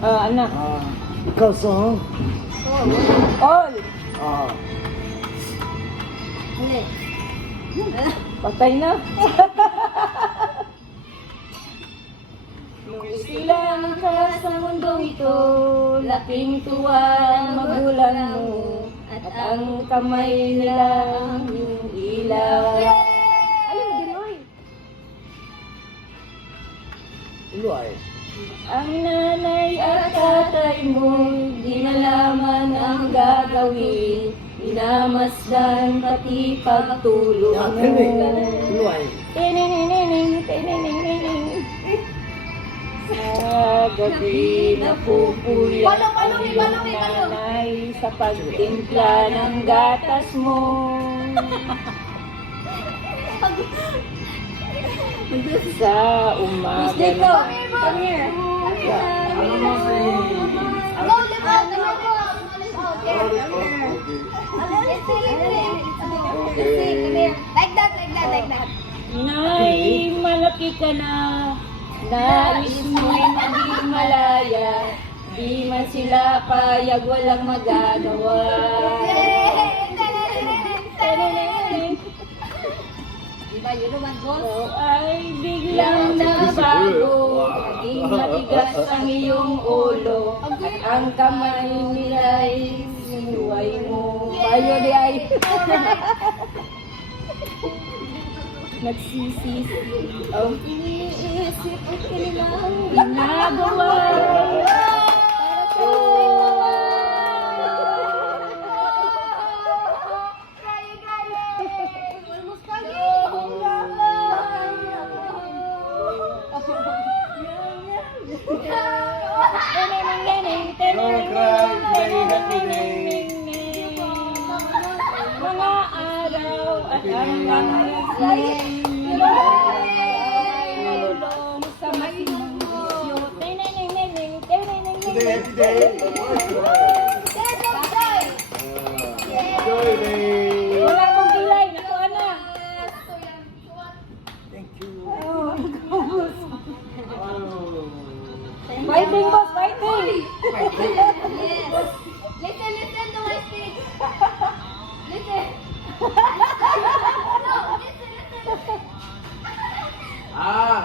Anak. Ikaw song. All. Hindi. Patay na. Nung isilang ka sa mundong ito, laking tuwa ang magulang mo, at ang kamay nila yung ilaw. Alam mo, Diloy? Iloy. Ang nanay at tatay mo, di nalaman ang gagawin, minamasdan pati pagtulog mo. Iloy. Tininining, tininining. Sa gabi na pupuyat ang iyong nanay sa pagtimpla ng gatas mo. Sa umaga na. Come here. Ano mo si... Go, lift out. Lift out. Here. Like that. Nay, malaki ka na. Nais mo'y maging malaya. Di man sila payag, walang magagawa. Diba, you know what goes? So ay biglang nabago, naging matigas ang iyong ulo, at ang kamay nila'y sinuway mo. Bayo di ay. Nagsisisi ang iniisip at kanilang ginagawa. Para sa mga araw at ang nalulong sa masinyo. Wala akong kilay, nakuha na. Thank you. Fighting, boss, fighting! Yes. Listen to my speech. Listen. No, listen.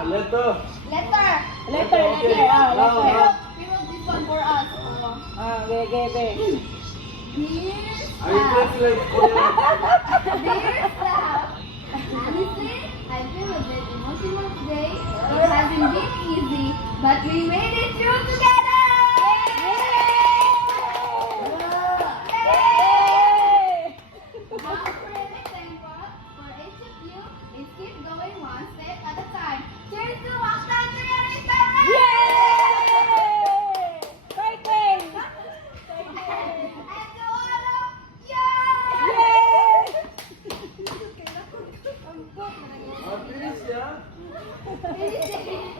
Leto. Letter. Letter. We wrote this one for us. Gebe. Dear Are you translate? Dear staff, honestly, I feel a bit emotional today. It hasn't been easy, but we made it through together! Now for everything, for each of you, is keep going one step at a time. Cheers to Waktan Biryani Restaurant! Fighting! And to all of you! Finish ya? Finish it.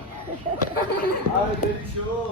Delisyo.